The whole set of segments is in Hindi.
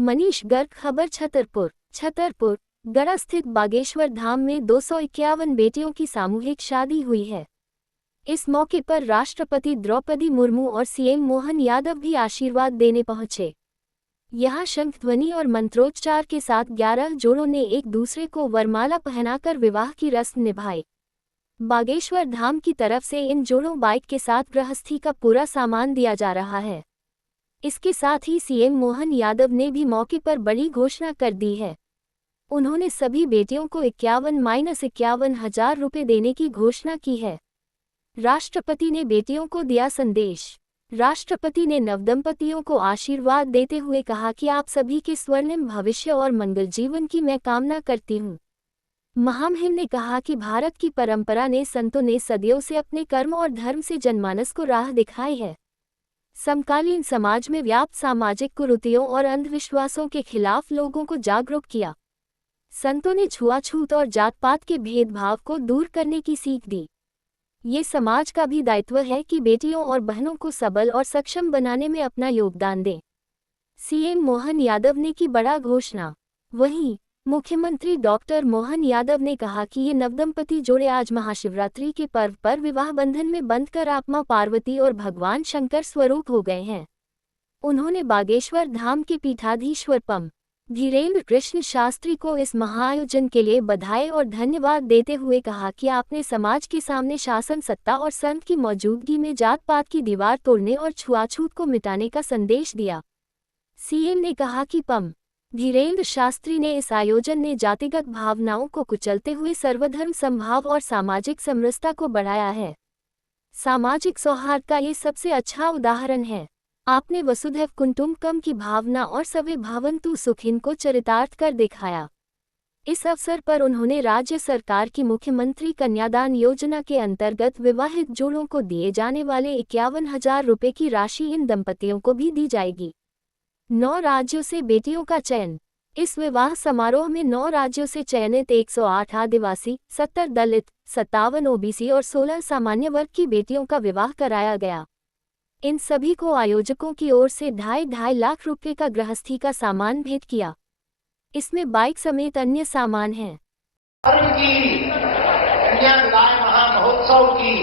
मनीष गर्ग। खबर छतरपुर गढ़ा स्थित बागेश्वर धाम में 251 बेटियों की सामूहिक शादी हुई है। इस मौके पर राष्ट्रपति द्रौपदी मुर्मू और सीएम मोहन यादव भी आशीर्वाद देने पहुंचे। यहां शंख ध्वनि और मंत्रोच्चार के साथ 11 जोड़ों ने एक दूसरे को वरमाला पहनाकर विवाह की रस्म निभाई। बागेश्वर धाम की तरफ से इन जोड़ों बाइक के साथ गृहस्थी का पूरा सामान दिया जा रहा है। इसके साथ ही सीएम मोहन यादव ने भी मौके पर बड़ी घोषणा कर दी है। उन्होंने सभी बेटियों को 51 हजार रुपये देने की घोषणा की है। राष्ट्रपति ने बेटियों को दिया संदेश। राष्ट्रपति ने नवदंपतियों को आशीर्वाद देते हुए कहा कि आप सभी के स्वर्णिम भविष्य और मंगल जीवन की मैं कामना करती हूँ। महामहिम ने कहा कि भारत की परंपरा ने संतों ने सदियों से अपने कर्म और धर्म से जनमानस को राह दिखाई है। समकालीन समाज में व्याप्त सामाजिक कुरीतियों और अंधविश्वासों के खिलाफ लोगों को जागरूक किया। संतों ने छुआछूत और जात पात के भेदभाव को दूर करने की सीख दी। ये समाज का भी दायित्व है कि बेटियों और बहनों को सबल और सक्षम बनाने में अपना योगदान दें। सीएम मोहन यादव ने की बड़ा घोषणा। वहीं मुख्यमंत्री डॉक्टर मोहन यादव ने कहा कि ये नवदंपति जोड़े आज महाशिवरात्रि के पर्व पर विवाह बंधन में बंधकर आत्मा पार्वती और भगवान शंकर स्वरूप हो गए हैं। उन्होंने बागेश्वर धाम के पीठाधीश्वर पम. धीरेन्द्र कृष्ण शास्त्री को इस महाआयोजन के लिए बधाई और धन्यवाद देते हुए कहा कि आपने समाज के सामने शासन सत्ता और संत की मौजूदगी में जात पात की दीवार तोड़ने और छुआछूत को मिटाने का संदेश दिया। सीएम ने कहा कि पम. धीरेन्द्र शास्त्री ने इस आयोजन ने जातिगत भावनाओं को कुचलते हुए सर्वधर्म समभाव और सामाजिक समरसता को बढ़ाया है। सामाजिक सौहार्द का ये सबसे अच्छा उदाहरण है। आपने वसुधैव कुटुंबकम की भावना और सवे भवन्तु सुखिन को चरितार्थ कर दिखाया। इस अवसर पर उन्होंने राज्य सरकार की मुख्यमंत्री कन्यादान योजना के अंतर्गत विवाहित जोड़ों को दिए जाने वाले 51,000 रुपये की राशि इन दंपतियों को भी दी जाएगी। 9 राज्यों से बेटियों का चयन। इस विवाह समारोह में 9 राज्यों से चयनित 108 आदिवासी, 70 दलित, 57 ओबीसी और 16 सामान्य वर्ग की बेटियों का विवाह कराया गया। इन सभी को आयोजकों की ओर से 2.5 लाख रुपये का गृहस्थी का सामान भेंट किया। इसमें बाइक समेत अन्य सामान हैं। महामहोत्सव की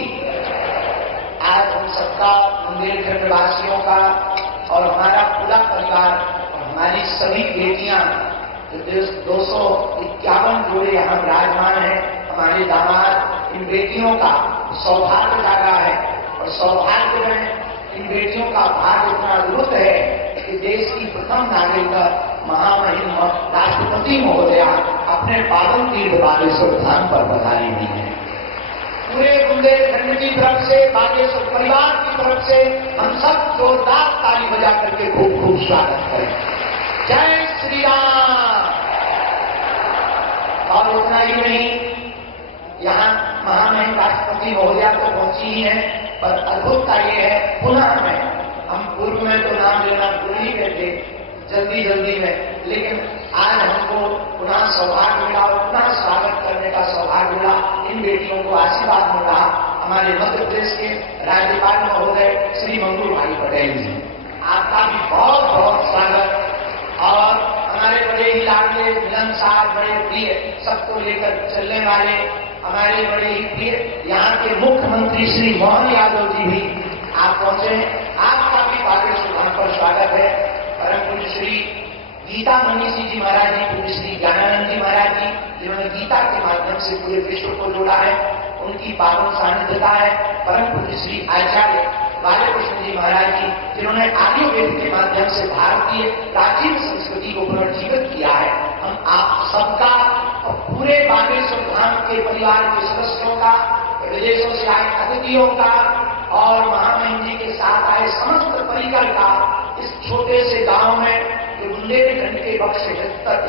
आज हम सबका बुंदेलखंड वासियों का और हमारा पूरा परिवार और हमारी सभी बेटियां जो 251 जोड़े यहाँ विराजमान हैं, हमारे दामाद, इन बेटियों का सौभाग्य जागा है और सौभाग्य में इन बेटियों का भाग्य इतना अद्भुत है कि देश की प्रथम नागरिक महामहिम राष्ट्रपति महोदया अपने पावन तीर्थ बागेश्वर धाम पर पधारी हुई है। पूरे बुंदेलखंड की तरफ से, बागेश्वर परिवार की तरफ से हम सब जोरदार ताली बजा करके खूब खूब स्वागत करें। जय श्री राम। और उतना ही नहीं, यहाँ महामहिम राष्ट्रपति महोदया तो पहुंची ही है, पर अद्भुतता ये है पुनः में, हम पूर्व में तो नाम लेना भूल ही गए थे जल्दी में, लेकिन आज हमको पुनः सौभाग्य मिला और पुनः स्वागत करने का सौभाग्य मिला। इन बेटियों को आशीर्वाद मिल रहा हमारे मध्य प्रदेश के राज्यपाल महोदय श्री मंगू भाई पटेल जी, आपका भी बहुत बहुत स्वागत। और हमारे बड़े ही लाडले मिलनसार, बड़े प्रिय, सबको लेकर चलने वाले हमारे बड़े ही प्रिय यहाँ के मुख्यमंत्री श्री मोहन यादव जी भी आप पहुंचे। आपका भी बागेश्वर धाम पर स्वागत है। परम पूज्य श्री गीता मनीषी जी महाराज जी, पूज्य श्री ज्ञानानंद जी महाराज जी, जिन्होंने गीता के माध्यम से पूरे विश्व को जोड़ा है, उनकी पावन सानिध्यता है। परम पूज्य श्री आचार्य बालकृष्ण जी महाराज जी, जिन्होंने आर्यवेद के माध्यम से भारतीय प्राचीन संस्कृति को पुनर्जीवित किया है। हम आप सबका और पूरे बागेश्वर धाम के परिवार के सदस्यों का, विदेशों से आए अतिथियों का और महामहिम जी के साथ आए समस्त परिकर का इस छोटे से गांव में जो बुंदेलखंड के बक्स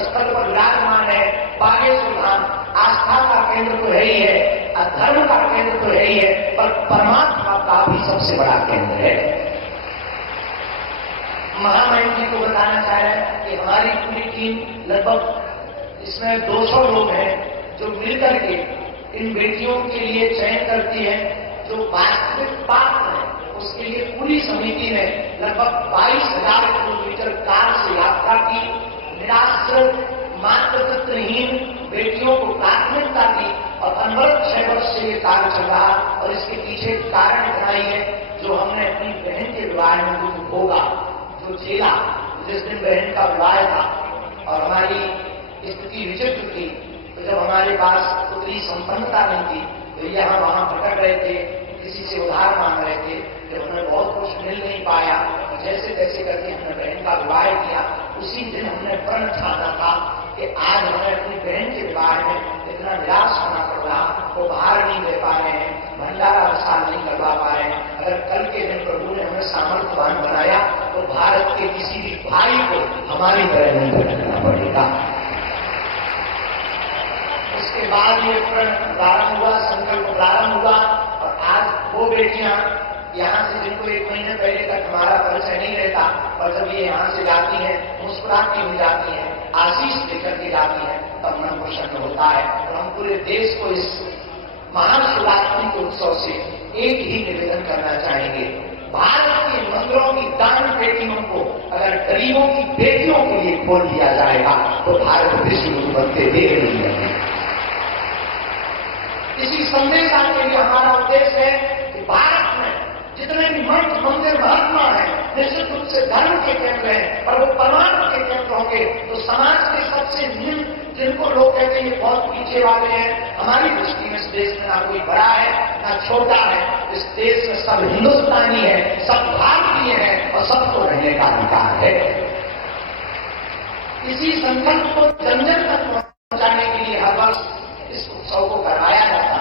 स्थल पर विराजमान है, बागेश्वर धाम आस्था का केंद्र तो है ही है, धर्म का केंद्र तो है ही है, पर परमात्मा का भी सबसे बड़ा केंद्र है। महामहिम जी को बताना चाह रहे हैं कि हमारी पूरी टीम लगभग इसमें 200 लोग हैं जो मिलकर के इन बेटियों के लिए चयन करती है। जो वास्तविक पात्र है उसके लिए पूरी समिति ने लगभग 22,000 किलोमीटर कार से यात्रा की, निराश्रित मातृत्वहीन बेटियों को प्राथमिकता दी और अनवरत 6 वर्ष से ये कार्य चल रहा। और इसके पीछे कारण इतना ही है, जो हमने अपनी बहन के विवाह में जो भोगा, जो झेला, जिस दिन बहन का विवाह था और हमारी स्थिति विचित्र थी, तो जब हमारे पास उतनी संपन्नता नहीं थी तो यहाँ वहां भटक रहे थे, किसी से उधार मांग रहे थे, जब हमें बहुत कुछ मिल नहीं पाया, जैसे तैसे करके हमने बहन का विवाह किया। उसी दिन हमने प्रण ठाना था कि आज हमें अपनी बहन के विवाह में इतना निराश होना पड़ रहा, वो बाहर नहीं दे पा रहे हैं, भंडारा विशाल नहीं करवा पा रहे हैं। अगर कल के दिन प्रभु ने हमें सामर्थ्यवान बनाया तो भारत के किसी भी भाई को हमारी तरह नहीं भटकना पड़ेगा। उसके बाद ये प्रण प्रारंभ हुआ, संकल्प प्रारंभ हुआ और आज वो बेटियां यहाँ से, जिनको 1 महीने पहले तक हमारा परिचय नहीं रहता, और जब ये यहाँ से जाती हैं, मुस्कुराती हुई जाती हैं, आशीष लेकर के जाती हैं, तब मन प्रसन्न होता है। और हम पूरे देश को इस महाशिवरात्रि के उत्सव से एक ही निवेदन करना चाहेंगे, भारत के मंदिरों की दान पेटियों को अगर गरीबों की बेटियों के लिए खोल दिया जाएगा तो भारत विश्व गुरु बनते देर नहीं लगेगा। इसी संदेशा के लिए हमारा उद्देश्य है कि भारत में जितने भी मठ मंदिर महात्मा हैं, निश्चित रूप से धर्म के केंद्र हैं, और वो परमात्मा के केंद्र होंगे तो समाज के सबसे निम्न, जिनको लोग कहते हैं ये बहुत पीछे वाले हैं, हमारी दृष्टि में इस देश में ना कोई बड़ा है ना छोटा है, इस देश में सब हिंदुस्तानी है, सब भारतीय है और सबको रहने का अधिकार है। इसी संकल्प को जन जन तक पहुंचाने के लिए हर वर्ष इस उत्सव को करवाया जाता।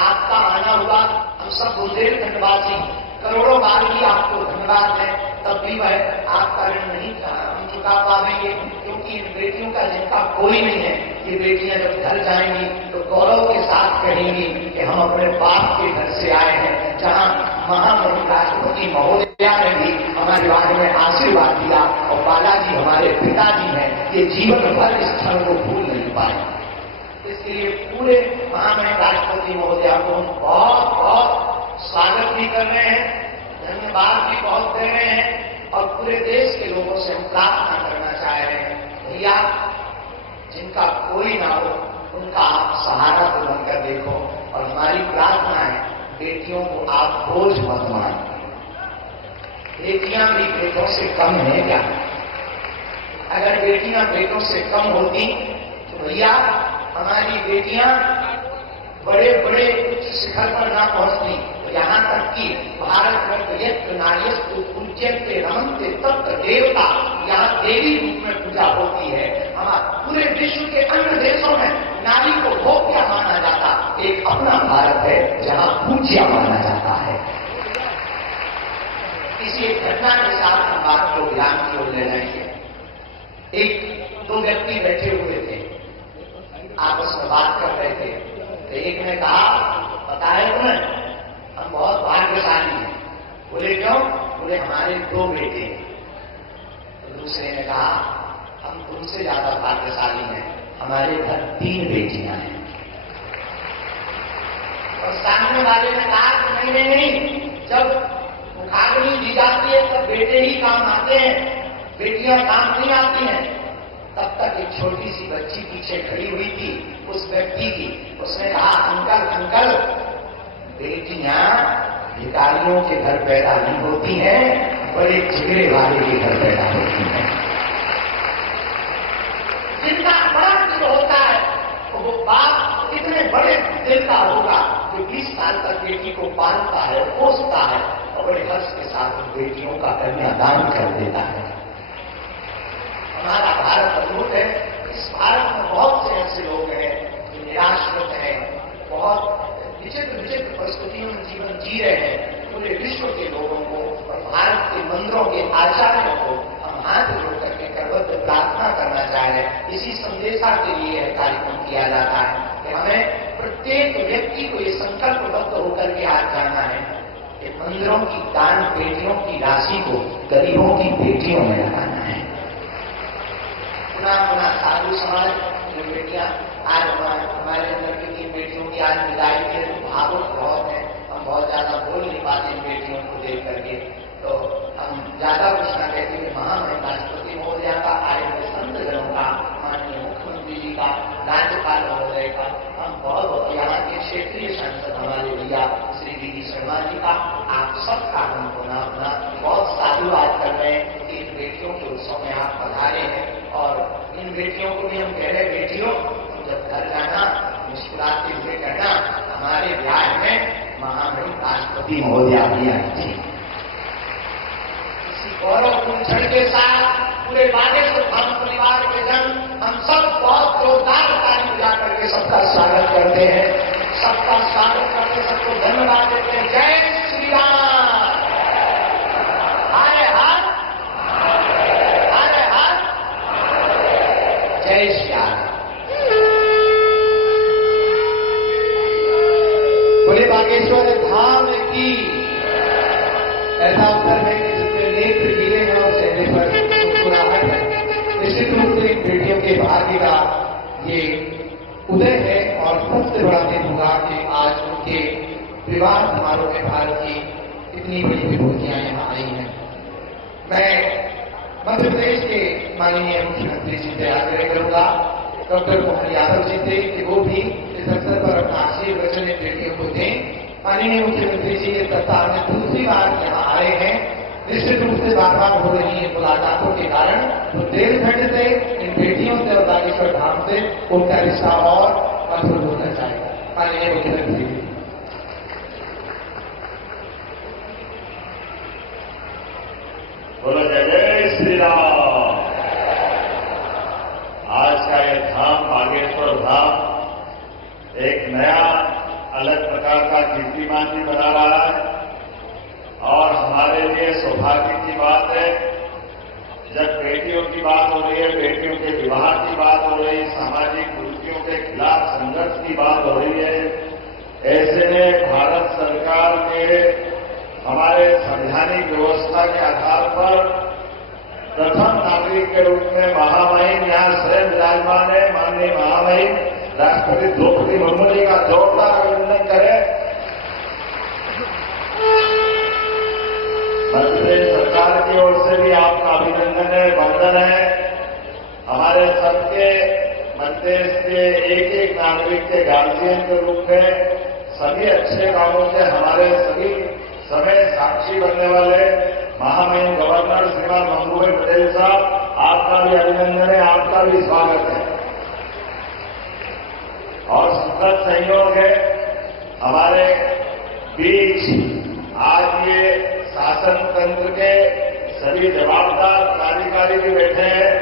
आपका आना हुआ, हम सब बुंदेलखंडवासी करोड़ों बार भी आपको धन्यवाद है, तब भी वह आपका ऋण नहीं हम चुका पाएंगे, क्योंकि इन बेटियों का जिनका कोई नहीं है, ये बेटियां जब घर जाएंगी तो गौरव के साथ कहेंगी कि हम अपने बाप के घर से आए हैं, जहां महामहिम राष्ट्रपति महोदया ने भी हमारे बारे में आशीर्वाद दिया और बालाजी हमारे पिताजी हैं, ये जीवन भर इस क्षण को भूल नहीं पाए। इसलिए पूरे महामहिम राष्ट्रपति महोदया को हम बहुत बहुत स्वागत भी कर रहे हैं, धन्यवाद भी बहुत दे रहे हैं और पूरे देश के लोगों से हम प्रार्थना करना चाह रहे हैं, भैया जिनका कोई ना हो उनका आप सहारा तो बनकर देखो। और हमारी प्रार्थना है, बेटियों को आप बोझ मत मानो। बेटियां भी बेटों से कम है क्या? अगर बेटियां बेटों से कम होती तो भैया हमारी बेटियां बड़े बड़े उच्च शिखर पर ना पहुंचती। यहाँ तक कि भारत में यज्ञ नार्यस्तु पूज्यन्ते रमन्ते तत्र देवता, यहाँ देवी रूप में पूजा होती है। हमारे पूरे विश्व के अन्य देशों में नारी को भोग्या माना जाता, एक अपना भारत है जहाँ पूज्या माना जाता है। इसी एक घटना के साथ हम बात को विराम की ओर ले जाएंगे। एक दो व्यक्ति बैठे हुए थे, आपस में बात कर रहे थे, तो एक ने कहा, पता है तुम्हें हम बहुत भाग्यशाली हैं। बोले क्यों? बोले हमारे 2 बेटे हैं। तो दूसरे ने कहा, हम तुमसे ज्यादा भाग्यशाली हैं, हमारे घर 3 बेटियां हैं। और सामने वाले ने कहा कि नहीं नहीं, जब मुखाग्नि दी जाती है तब बेटे ही काम आते हैं, बेटियां काम नहीं आती हैं। तब तक एक छोटी सी बच्ची पीछे खड़ी हुई थी उस व्यक्ति की, उसने कहा, अंकल अंकल, बेटियां भिखारियों के घर पैदा नहीं होती हैं, बड़े झगड़े वाले के घर पैदा होती हैं। जिनका बड़ा दिल होता है तो वो बाप इतने बड़े दिल का होगा जो 20 साल तक बेटी को पालता है, पोसता है और बड़े हर्ष के साथ उन बेटियों का कन्यादान कर देता है। हमारा भारत अद्भुत है। इस भारत में बहुत से ऐसे लोग हैं जो निराश्रित हैं, बहुत विचित्र विचित्र परिस्थितियों में जीवन जी रहे हैं। पूरे विश्व के लोगों को और भारत के मंदिरों के आचार्यों को हम हाथ जोड़ करके करबद्ध प्रार्थना करना चाह रहे हैं। इसी संदेशा के लिए यह कार्यक्रम किया जाता है कि हमें प्रत्येक व्यक्ति को ये संकल्पबद्ध होकर के आज जाना है कि मंदिरों की दान पेटियों की राशि को गरीबों की बेटियों में लगाना है। पुनः साधु समाज जो बेटियां आज हमारे अंदर की बेटियों की आज विदाई के भावुक बहुत है, हम बहुत ज्यादा बोल नहीं पाते इन बेटियों को देख करके। तो हम ज्यादा कुछ ना कहते हैं, महामहिम राष्ट्रपति महोदया का, आए हुए संतगणों का, माननीय मुख्यमंत्री जी का, राज्यपाल महोदय का, हम बहुत यहाँ के क्षेत्रीय सांसद हमारे भैया श्री वी शर्मा जी का, आप सबका हम पुनः बहुत साधुवाद कर रहे हैं कि इन बेटियों के उत्सव में आप पधारे हैं। और इन बेटियों को भी हम कह रहे हैं, बेटियों तुम जब घर जाना मुस्कुराते हुए कहना हमारे ब्याह में महामहिम राष्ट्रपति महोदया भी आई थी। इसी गौरवपूर्ण क्षण के साथ पूरे बागेश्वर धाम परिवार के जन हम सब बहुत जोरदार ताली बजा करके सबका स्वागत करते हैं, सबका स्वागत करके सबको धन्यवाद देते हैं। जय श्री राम, हरे हर हरे हर, जय श्री राम। बोले बागेश्वर धाम की। ऐसा अवसर है कि जिसमें नेत्र गिरे हैं और चेहरे पर मुस्कुराहट है। निश्चित रूप से इन बेटियों के भाग्य का ये उदय है और सबसे बड़ा दिन होगा कि आज उनके विवाह समारोह में भारत की इतनी बड़ी विभूतियां यहाँ आई हैं। मैं मध्य प्रदेश के माननीय मुख्यमंत्री जी से आग्रह करूंगा, डॉक्टर मोहन यादव जी से, कि वो भी इस अवसर पर अपना आशीर्वचन इन बेटियों को दें। माननीय मुख्यमंत्री जी के प्रस्ताव में दूसरी बार यहाँ आए हैं, निश्चित रूप से बार बार हो रही है मुलाकातों के कारण, तो देवखंड से इन बेटियों से और बागेश्वर धाम से उनका रिश्ता और मधुर होना चाहिए। माननीय मुख्यमंत्री जी। बोलो जय श्री राम। आज का ये धाम बागेश्वर धाम एक नया अलग प्रकार का कीर्तिमान भी बना रहा है और हमारे लिए सौभाग्य की बात है जब बेटियों की बात हो रही है, बेटियों के विवाह की बात हो रही है, सामाजिक कुरीतियों के खिलाफ संघर्ष की बात हो रही है। ऐसे में भारत सरकार के हमारे संवैधानिक व्यवस्था के आधार पर प्रथम नागरिक के रूप में महामहिम यहाँ स्वयं विराजमान है। माननीय महामहिम राष्ट्रपति द्रौपदी मुर्मू जी का जोरदार अभिनंदन करें। मध्य प्रदेश सरकार की ओर से भी आपका अभिनंदन है, वंदन है। हमारे सबके मध्य प्रदेश के एक एक नागरिक के गार्जियन के रूप में सभी अच्छे कामों के हमारे सभी समय साक्षी बनने वाले महामहिम गवर्नर श्रीमान मंगूभाई पटेल साहब, आपका भी अभिनंदन है, आपका भी स्वागत है। और सुखद संयोग है हमारे बीच आज ये शासन तंत्र के सभी जवाबदार पदाधिकारी भी बैठे हैं।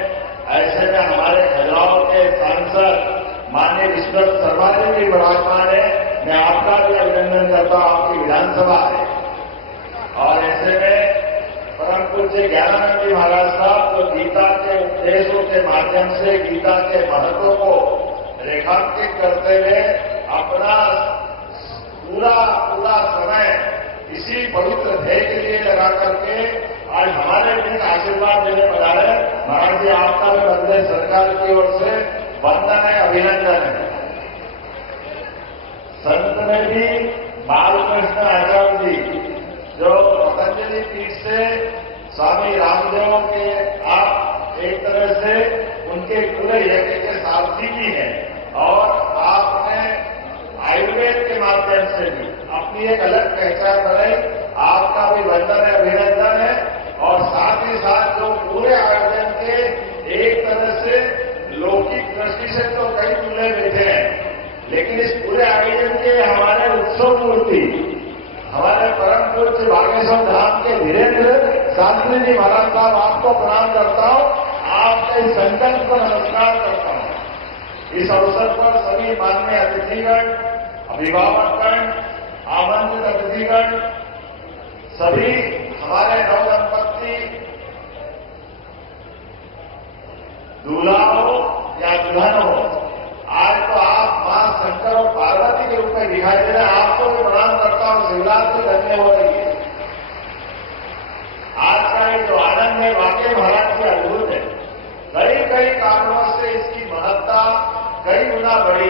ऐसे में हमारे खजुराहो के सांसद माननीय विश्वनाथ शर्मा जी भी विराजमान है। मैं आपका भी अभिनंदन करता हूं, आपकी विधानसभा है। और ऐसे में परम पूज्य ज्ञानानंद जी महाराज साहब जो गीता के उपदेशों के माध्यम से गीता के महत्व को रेखांकित करते हुए अपना पूरा समय इसी पवित्र ध्येय के लिए लगा करके आज हमारे बीच आशीर्वाद देने पधारे। महाराज जी, आपका भी मध्य प्रदेश सरकार की ओर से वंदन है, अभिनंदन है। संत में भी बालकृष्ण आचार्य जी जो पतंजलि पीठ से स्वामी रामदेव के आप एक तरह से उनके पूरे यज्ञ के सारथी भी हैं और आपने आयुर्वेद के माध्यम से भी अपनी एक अलग पहचान बनाई। आपका भी वंदन है, अभिनंदन है। और साथ ही साथ जो पूरे आयोजन के एक तरह से लौकिक दृष्टि से तो कई दूल्हे बैठे हैं, लेकिन इस पूरे आयोजन के हमारे उत्सव मूर्ति हमारे परम पूज्य बागेश्वर धाम के धीरेन्द्र शास्त्री जी महाराज साहब, आपको प्रणाम करता हूं, आपके संकल्प को नमस्कार करता हूं। इस अवसर पर सभी माननीय अतिथिगण, अभिभावकगण, आमंत्रित अतिथिगण, सभी हमारे नवदंपति दूल्हा हो या दुल्हन हो, आज तो आप मां शंकर और पार्वती के रूप में दिखाई दे रहे हैं। आपको भी प्रणाम करता हूं, शिवराज से धन्य हो रही है। आज का ये जो आनंद है वाकई महाराज की अद्भुत है। कई कारणों से इसकी महत्ता कई गुना बढ़ी।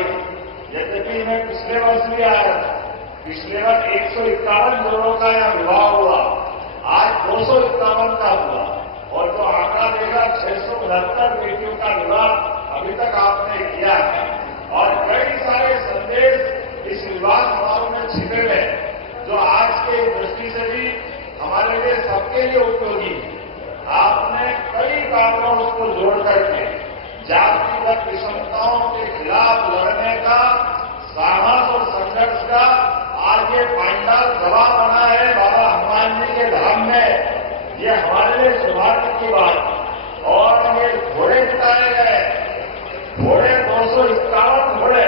यद्यपि मैं पिछले वर्ष भी आया था, पिछले वर्ष 151 जोड़ों का यहां विवाह हुआ। आज 251 का हुआ और जो आंकड़ा देगा 669 बेटियों का विवाह अभी तक आपने किया है और कई सारे संदेश इस विवाह समारोह में छिपे हुए हैं जो आज के दृष्टि से भी हमारे लिए सबके लिए उपयोगी है। आपने कई कारणों को जोड़ करके जातिगत विषमताओं के खिलाफ लड़ने का साहस और संघर्ष का आज ये पांडाल गवाह बना है बाबा हनुमान जी के धाम में। ये हमारे लिए सौभाग्य की बात। और ये घोड़े जिताए गए, घोड़े 251 घोड़े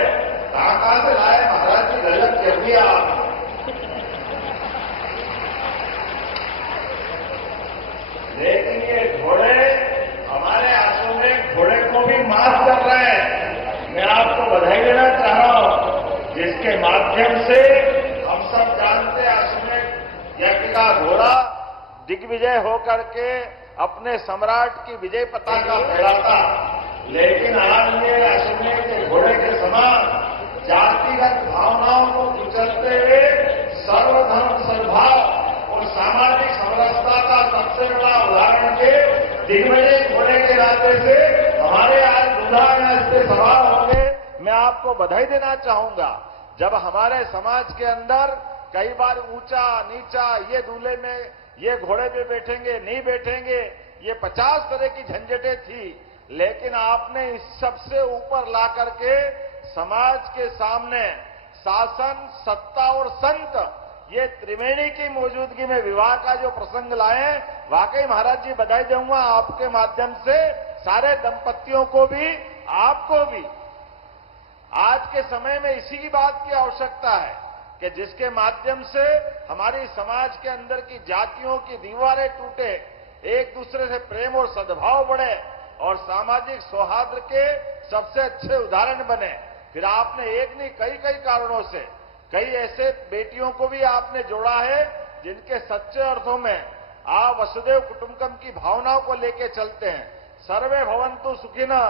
कहां से लाए महाराज जी, गजब कर दिया आप। लेकिन ये घोड़े हमारे आंसू में घोड़े को भी माफ कर रहे हैं। मैं आपको बधाई देना चाह रहा हूं जिसके माध्यम से हम सब जानते हैं अश्वमेध यज्ञ का घोड़ा दिग्विजय होकर के अपने सम्राट की विजय पताका फहराता, लेकिन आज ये अश्वमेध के घोड़े के समान जातिगत भावनाओं को कुचलते हुए सर्वधर्म सद्भाव और सामाजिक समरसता का सबसे बड़ा उदाहरण के दिग्विजय घोड़े के नाते से हमारे आज दूल्हा में इस पे सवार होंगे। मैं आपको बधाई देना चाहूंगा। जब हमारे समाज के अंदर कई बार ऊंचा नीचा, ये दूल्हे में ये घोड़े पे बैठेंगे नहीं बैठेंगे, ये 50 तरह की झंझटें थी, लेकिन आपने इस सबसे ऊपर ला करके समाज के सामने शासन, सत्ता और संत, ये त्रिवेणी की मौजूदगी में विवाह का जो प्रसंग लाए, वाकई महाराज जी बधाई दूंगा आपके माध्यम से सारे दंपतियों को भी, आपको भी। आज के समय में इसी की बात की आवश्यकता है कि जिसके माध्यम से हमारी समाज के अंदर की जातियों की दीवारें टूटे, एक दूसरे से प्रेम और सद्भाव बढ़े और सामाजिक सौहार्द के सबसे अच्छे उदाहरण बने। फिर आपने एक नहीं कई कारणों से कई ऐसे बेटियों को भी आपने जोड़ा है जिनके सच्चे अर्थों में आप वसुदेव कुटुंबकम की भावनाओं को लेके चलते हैं। सर्वे भवन्तु सुखिनः,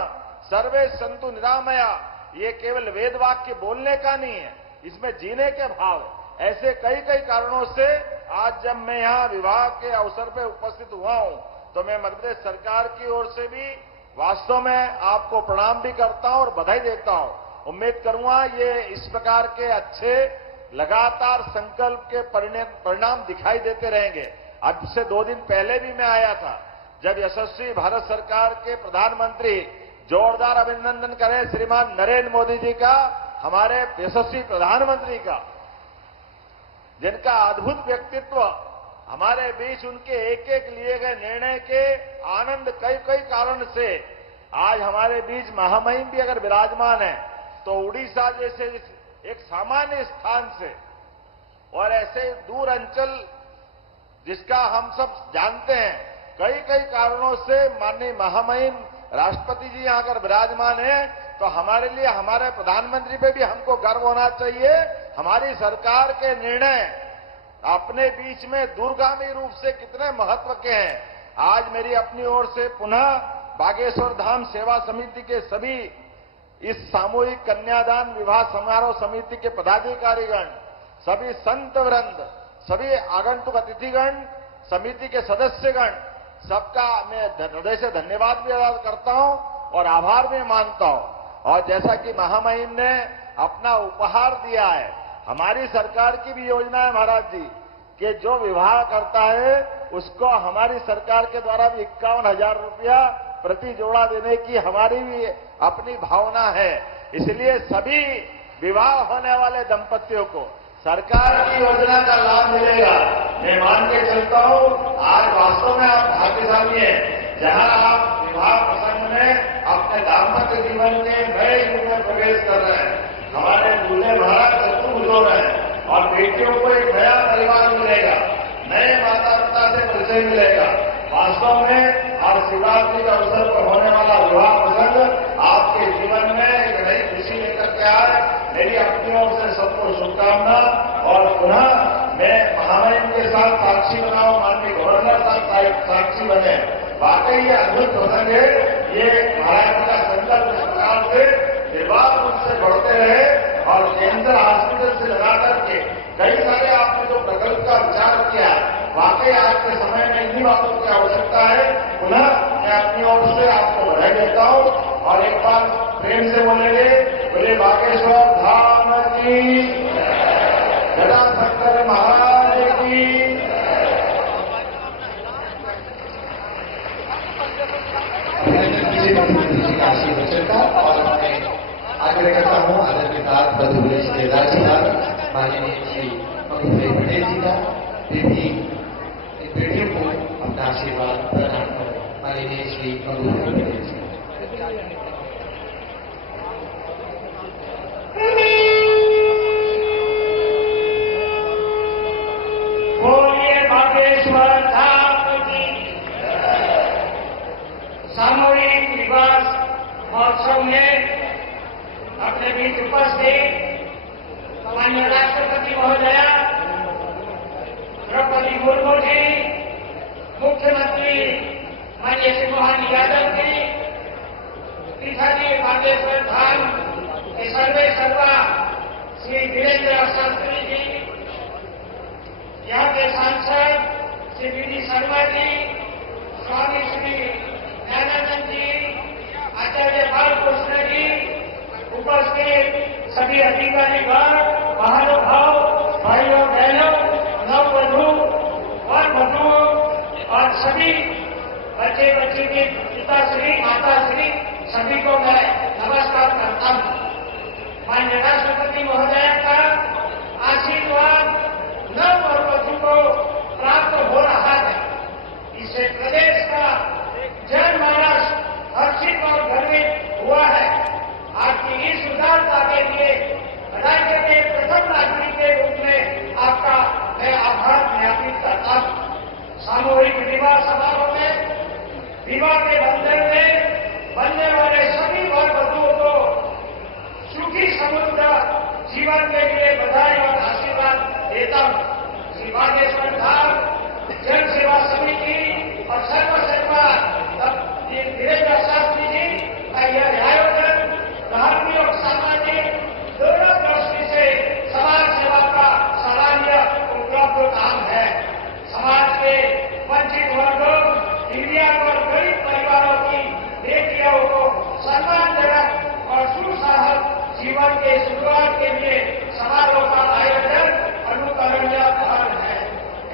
सर्वे सन्तु निरामया, ये केवल वेद वाक्य बोलने का नहीं है, इसमें जीने के भाव। ऐसे कई कारणों से आज जब मैं यहां विवाह के अवसर पर उपस्थित हुआ हूं तो मैं मध्य प्रदेश सरकार की ओर से भी वास्तव में आपको प्रणाम भी करता हूं और बधाई देता हूं। उम्मीद करूंगा ये इस प्रकार के अच्छे लगातार संकल्प के परिणाम दिखाई देते रहेंगे। अब से 2 दिन पहले भी मैं आया था जब यशस्वी भारत सरकार के प्रधानमंत्री, जोरदार अभिनंदन करें श्रीमान नरेंद्र मोदी जी का, हमारे यशस्वी प्रधानमंत्री का, जिनका अद्भुत व्यक्तित्व, हमारे बीच उनके एक लिए गए निर्णय के आनंद कई कारण से आज हमारे बीच महामहिम भी अगर विराजमान है तो उड़ीसा जैसे एक सामान्य स्थान से और ऐसे दूर अंचल जिसका हम सब जानते हैं, कई कारणों से माननीय महामहिम राष्ट्रपति जी यहां अगर विराजमान है तो हमारे लिए, हमारे प्रधानमंत्री पे भी हमको गर्व होना चाहिए। हमारी सरकार के निर्णय अपने बीच में दूरगामी रूप से कितने महत्व के हैं। आज मेरी अपनी ओर से पुनः बागेश्वर धाम सेवा समिति के सभी इस सामूहिक कन्यादान विवाह समारोह समिति के पदाधिकारीगण, सभी संत वृंद, सभी आगंतुक अतिथिगण, समिति के सदस्यगण, सबका मैं हृदय से धन्यवाद भी अदा करता हूं और आभार भी मानता हूं। और जैसा कि महामहिम ने अपना उपहार दिया है, हमारी सरकार की भी योजना है महाराज जी कि जो विवाह करता है उसको हमारी सरकार के द्वारा भी 51,000 रुपया प्रति जोड़ा देने की हमारी भी अपनी भावना है। इसलिए सभी विवाह होने वाले दंपतियों को सरकार की योजना का लाभ मिलेगा। मैं मान के चलता हूं आज वास्तव में आप भाग्यशाली हैं जहां आप विवाह प्रसंग में अपने दाम्पत्य जीवन के नए युग में प्रवेश कर रहे हैं। हमारे दूल्हे महाराज चतुर्भुज हो रहे हैं और बेटियों को एक नया परिवार मिलेगा, नए माता पिता से परिचय मिलेगा। वास्तव में हर शिवरात्रि के अवसर पर होने वाला विवाह प्रसंग आपके जीवन में एक नई खुशी लेकर के आए। मेरी अपनी ओर से सबको शुभकामना और पुनः मैं महामहिम के साथ साक्षी बनाऊं, माननीय गवर्नर साहब साक्षी बने। वाकई ये अद्भुत प्रसंग है। ये महाराज का संकल्प इस प्रकार से निर्बाध रूप से बढ़ते रहे और कैंसर हॉस्पिटल से लगा करके कई सारे आपने जो प्रकल्प का विचार किया वाकई आज के समय में इन्हीं बातों की आवश्यकता है। पुनः मैं अपनी ओर से आपको बधाई देता हूं और एक बार प्रेम से बोलेंगे, बोले बागेश्वर धाम की, गदा शंकर महाराज की। आशीर्वचन का और मैं आग्रह करता हूँ आदर के साथ मध्य प्रदेश के राज्यपाल माननीय श्री मधुभाई पटेल जी का वे भी इन बेटियों को अपना आशीर्वाद प्रदान करें। माननीय श्री मधुभाई पटेल जी। बोलिए बागेश्वर धाम की। सामूहिक विवाह महोत्सव में अपने बीच उपस्थित माननीय राष्ट्रपति महोदया द्रौपदी मुर्मू जी, मुख्यमंत्री माननीय श्री मोहन यादव जी, पीठाधीश बागेश्वर धाम के सर्वे सर्वा श्री वीरेंद्र शास्त्री जी, यहाँ के सांसद श्री वी.डी. शर्मा जी, स्वामी श्री ज्ञानानंद जी, आचार्य बालकृष्ण जी, उपस्थित सभी अधिकारीगण, महानुभाव, भाइयों बहनों, नववधू और वधु और सभी बच्चे बच्ची के पिताश्री माताश्री सभी को मैं नमस्कार करता हूँ। माननीय राष्ट्रपति महोदय का आशीर्वाद नव और वधु को प्राप्त हो रहा है। इससे प्रदेश का जनमानस हर्षित और गर्वित हुआ है। आपकी इस उदारता के लिए राज्य के प्रथम नागरिक के रूप में आपका मैं आभार ज्ञापित करता हूँ। सामूहिक विवाह समारोह में विवाह के बंधन में बनने वाले सभी वर वधुओं को सुखी समृद्ध जीवन के लिए बधाई और आशीर्वाद देता हूँ। श्री बागेश्वर धाम जन सेवा समिति और सर्वसेवा वीरेंद्र शास्त्री जी का यह आयोजन धार्मिक और सामाजिक दोनों दृष्टि से समाज सेवा का सराहनीय उपलब्ध काम है। समाज के वंचित वर्गों, दिव्यांग और गरीब परिवारों की बेटियों को सम्मानजनक और सुसाहस जीवन के शुरुआत के लिए समारोह का आयोजन अनुकरणीय पहल है।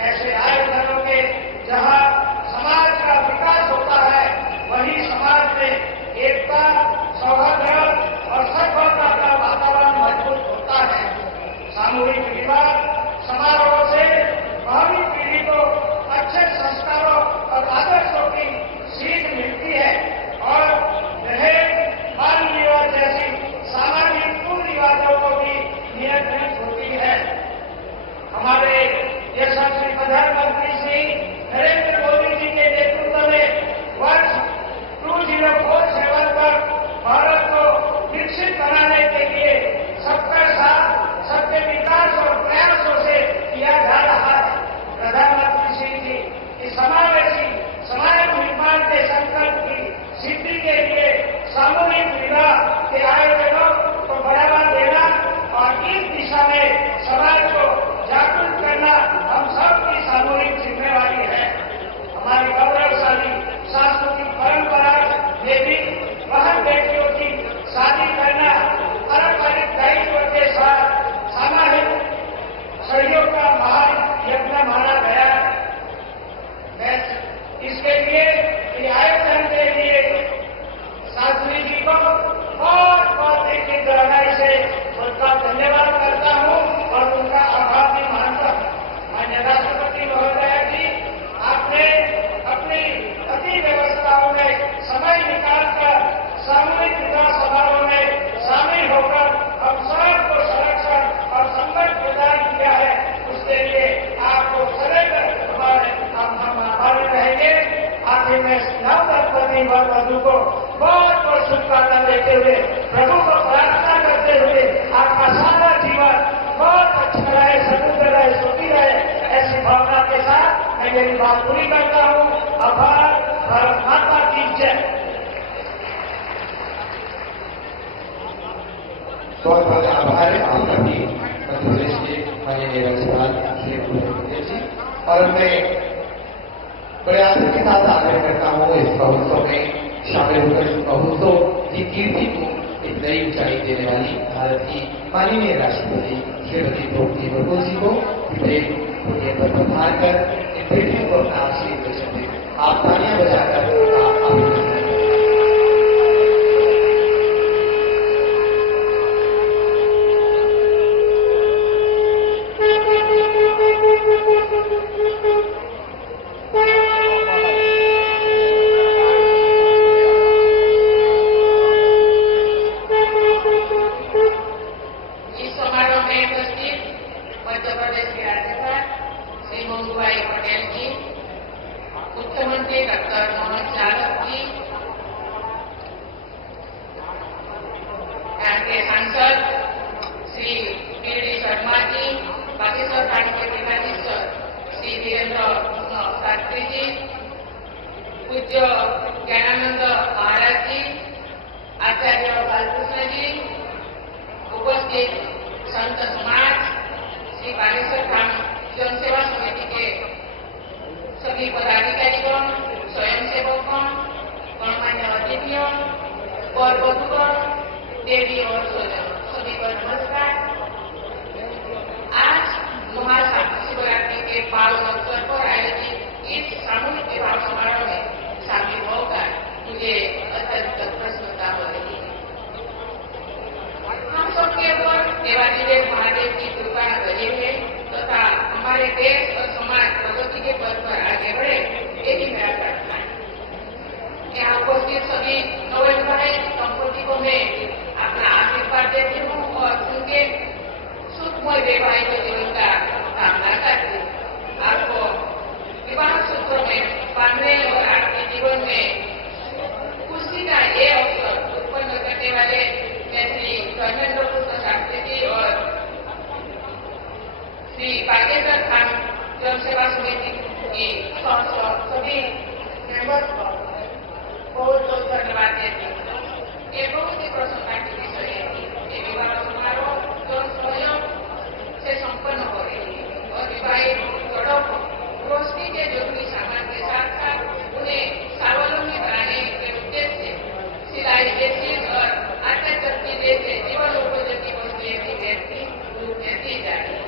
ऐसे आयोजनों के जहां समाज का विकास होता है, वहीं समाज में एकता, सौहार्द और सद्भावना का वातावरण मजबूत होता है। सामूहिक विवाह समारोह से भावी पीढ़ी को अच्छे संस्कारों और आदर्शों की सीख मिलती है और दहेज, बाल विवाह जैसी सामाजिक कुरीतियों को भी नियंत्रित होती है। हमारे यशस्वी प्रधानमंत्री श्री नरेंद्र मोदी जी के नेतृत्व में वर्ष 2047 तक भारत को विकसित बनाने के लिए सबका साथ, सबके विकास और प्रयासों से किया जा रहा है। प्रधानमंत्री श्री जी इस समावेशी समाज निर्माण के संकल्प की सिद्धि के लिए सामूहिक विवाह के आयोजनों को बढ़ावा देना और इस दिशा में समाज को जागरूक करना हम सबकी सामूहिक जिम्मेवारी है। हमारी गौरवशाली सांस्कृतिक परंपरा में भी बहन बेटियों की शादी करना पारंपरिक दायित्व के साथ सामाजिक सहयोग का महान यज्ञ माना गया। मैं इसके लिए आयोजन के लिए शास्त्री जी को बहुत बहुत एक गहराई से उनका धन्यवाद करता हूँ और उनका आभार भी मानता हूँ। माननीय राष्ट्रपति महोदय जी, आपने अपनी अति व्यवस्थाओं में समय निकालकर सामूहिक विवाह समारोह में शामिल होकर हम सबको संरक्षण और संबंध प्रदान किया है। उसके लिए आपको सदैव हम आभारी रहेंगे। आखिर में नवदंपति वर वधु को बहुत बहुत शुभकामना देते हुए, प्रभु को प्रार्थना करते हुए आपका सारा जीवन बहुत अच्छा रहे, समृद्ध रहे, सुखी रहे, ऐसी भावना के साथ मैं मेरी बात पूरी करता हूँ। आभार। भारत माता की जय। बहुत बहुत आभार आपका भी मध्य प्रदेश के माननीय राज्यपाल श्री मधुभाई पटेल जी। और मैं प्रयास के साथ आग्रह करता हूँ इस महोत्सव में शामिल होकर इस महोत्सव की कीर्ति को एक नई ऊंचाई देने वाली भारत की माननीय राष्ट्रपति श्रीमती द्रौपदी मुर्मू जी को उन्हें पर पधार कर इन बेटियों को अपना आशीर्वाद दें। आप तालियां बजाकर उनका अभिनंदन करें। मध्य प्रदेश के राज्यपाल श्री मंगूभाई पटेल जी, मुख्यमंत्री डॉक्टर मोहन यादव जी, यहाँ के सांसद श्री पी.डी. शर्मा जी, बागेश्वर खान के जिलाधीशर श्री वीरेंद्र शास्त्री जी, पूज्य ज्ञानानंद महाराज जी, आचार्य बालकृष्ण जी, उपस्थित संत समाज, श्री बागेश्वर धाम जनसेवा समिति के सभी पदाधिकारीगण, स्वयंसेवकों, गणमान्य अतिथियों और बंधुगण, देवी और स्वजन, सभी को नमस्कार। आज महाशिवरात्रि के पावन अवसर पर आयोजित इस सामूहिक विवाह समारोह में शामिल होकर मुझे अत्यंत प्रसन्नता हो रही है। हम सबके ऊपर देवाधिदेव महादेव की कृपा बनी है तथा हमारे देश और समाज प्रगति के पथ पर आगे बढ़े, यही मेरा प्रार्थना है। यहाँ उपस्थित सभी नवविवाहित दंपति को मैं अपना आशीर्वाद देती हूँ और उनके सुखमय वैवाहिक जीवन का कामना करती हूँ। आपको विवाह सूत्र में बांधने और आपके जीवन में खुशी का ये अवसर उत्पन्न करने वाले श्री धर्मेंद्र प्रसाद शास्त्री जी और श्री बागेश्वर धाम जनसेवा समिति की सभी मेंबर्स को बहुत बहुत धन्यवाद देती हूँ। ये बहुत ही प्रसन्नता की विषय है। ये विवाह समारोह जन सहयोग से संपन्न हो रही है और विवाहित जोड़ों को रोशनी के जरूरी सामान के साथ साथ उन्हें स्वावलंबी बनाने के उद्देश्य से सिलाई मशीन और आटा चक्की जैसे जीवन उपयोगी वस्तुएं भी दी जा रही है।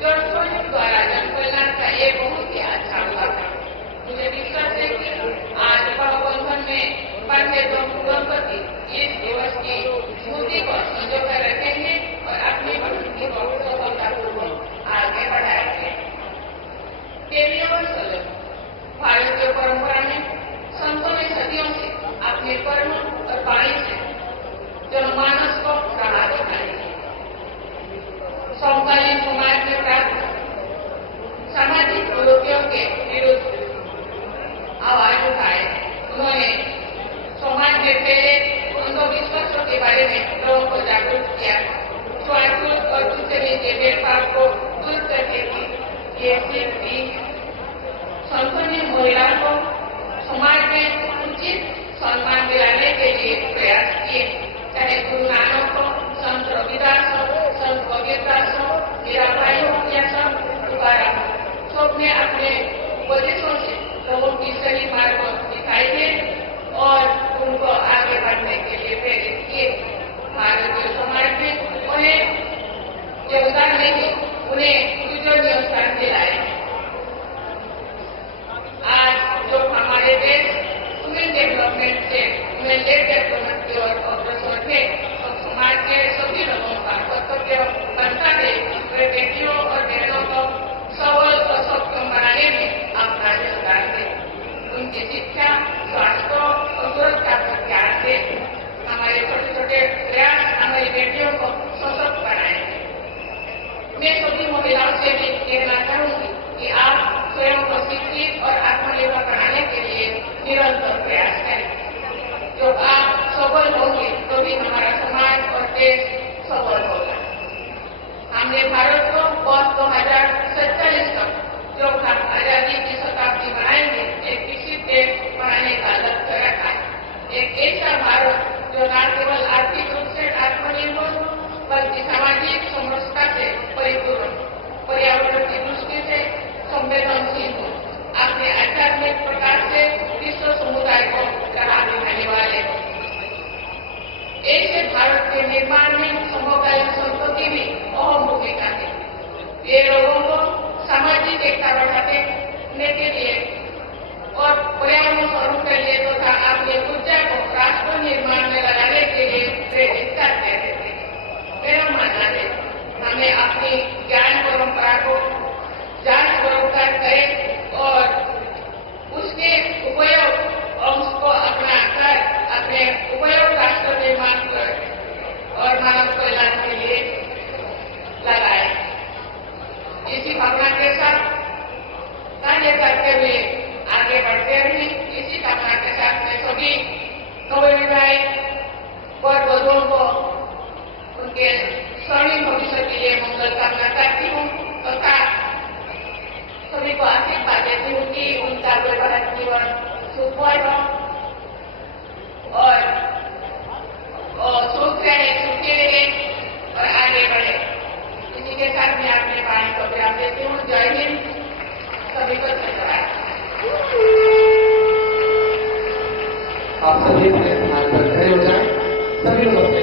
जन सहयोग द्वारा जन कल्याण का ये बहुत ही अच्छा हुआ था। मुझे विश्वास है कि आज बंधन में बंधे दंपति इस दिवस की स्मृति को संजोकर रखेंगे और अपनी प्रकृति को सफलतापूर्वक आगे बढ़ाएंगे। देवी और स्वजन, भारतीय परंपरा में संतों ने सदियों से अपने कर्म और वाणी से जनमानस को राह दिखाई है। समकालीन समाज में प्राप्त सामाजिक कुरीतियों के विरुद्ध आवाज उठाए। उन्होंने समाज में फैले अंधविश्वासों के बारे में लोगों को जागरूक किया। छुआछूत और दूसरे के भेदभाव को दूर करने की ये सीख दी। संतों ने महिलाओं को समाज में उचित सम्मान दिलाने के लिए प्रयास किए। चाहे गुरु नानक हो, संत रविदास हो, संत कबीरदास हो, मीराबाई हो या संत तुकाराम हो, सबने अपने उपदेशों से लोगों की सही मार्ग दिखाई है और उनको आगे बढ़ने के लिए प्रेरित किए। भारतीय समाज में उन्हें योगदान नहीं, उन्हें पूजनीय स्थान दिलाए। आज जो हमारे देश वुमेन डेवलपमेंट से वुमेन लेड डेवलपमेंट की ओर अग्रसर है, तो समाज के सभी लोगों का कर्तव्य बनता है कि बेटियों और बहनों को सबल और सक्षम बनाने में अपना योगदान दें। उनकी शिक्षा, स्वास्थ्य और सुरक्षा पर ध्यान दें। हमारे छोटे छोटे प्रयास हमारी बेटियों को सशक्त बनाएंगे। मैं सभी महिलाओं से भी कहना चाहूंगी कि आप स्वयं को शिक्षित और आत्मनिर्भर बनाने के लिए निरंतर प्रयास करें। जो आप सबल होंगे तो भी हमारा समाज और देश सबल होगा। हमने भारत को वर्ष 2047 तक जो हम आजादी की शताब्दी बनाएंगे, एक विकसित देश बनाने का लक्ष्य रखा है। एक ऐसा भारत जो न केवल आर्थिक रूप से आत्मनिर्भर हो बल्कि सामाजिक समरसता से परिपूर्ण, पर्यावरण की दृष्टि से अपनी ज्ञान परंपरा को जांच पड़ताल करें और उसके उपयोग और उसको अपना कर अपने उपयोग राष्ट्र निर्माण कर और मानव कल्याण के लिए लगाए। इसी भावना के साथ कार्य करते हुए आगे बढ़ते रहे। इसी भावना के साथ मैं सभी नवविवाहित और वधुओं को उनके स्वर्णिम भविष्य के लिए मंगल कामना करती हूँ तथा सभी को आशीर्वाद देती हूँ कि उनका वैवाहिक जीवन सुखमय हो और सुख रहे, सुखी रहे और आगे बढ़े। इसी के साथ मैं अपने वाणी को विराम देती हूँ। जय हिंद, सभी को धन्यवाद। आप सभी अपने स्थान पर खड़े हो जाएं। सभी लोग